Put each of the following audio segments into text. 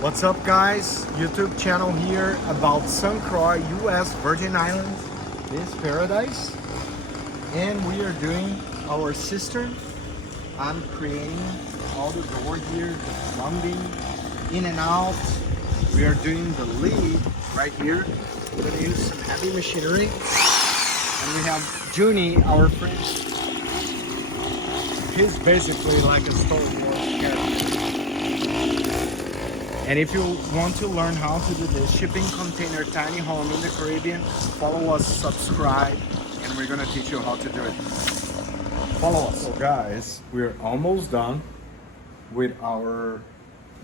What's up, guys? YouTube channel here about Croix, US Virgin Islands, this paradise. And we are doing our cistern. I'm creating all the door here, the plumbing, in and out. We are doing the lead right here. We're gonna use some heavy machinery. And we have Junie, our friend. He's basically like a stalwart character. And if you want to learn how to do this shipping container tiny home in the Caribbean, follow us, subscribe, and we're gonna teach you how to do it. Follow us. So guys, we're almost done with our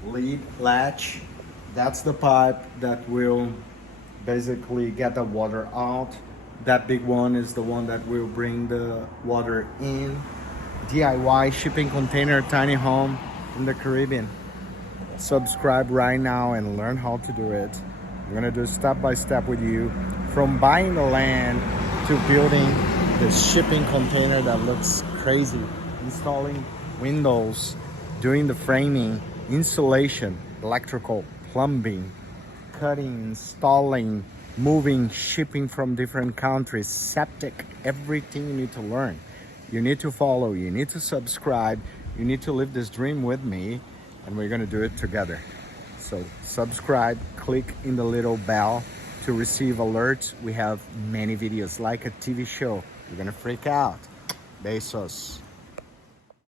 lead latch. That's the pipe that will basically get the water out. That big one is the one that will bring the water in. DIY shipping container tiny home in the Caribbean. Subscribe right now and learn how to do it. I'm gonna do step by step with you from buying the land to building the shipping container that looks crazy, installing windows, doing the framing, insulation, electrical, plumbing, cutting, installing, moving, shipping from different countries, septic, everything you need to learn. You need to follow, you need to subscribe, you need to live this dream with me, and we're gonna do it together. So subscribe, click in the little bell to receive alerts. We have many videos like a TV show. You're gonna freak out. Besos.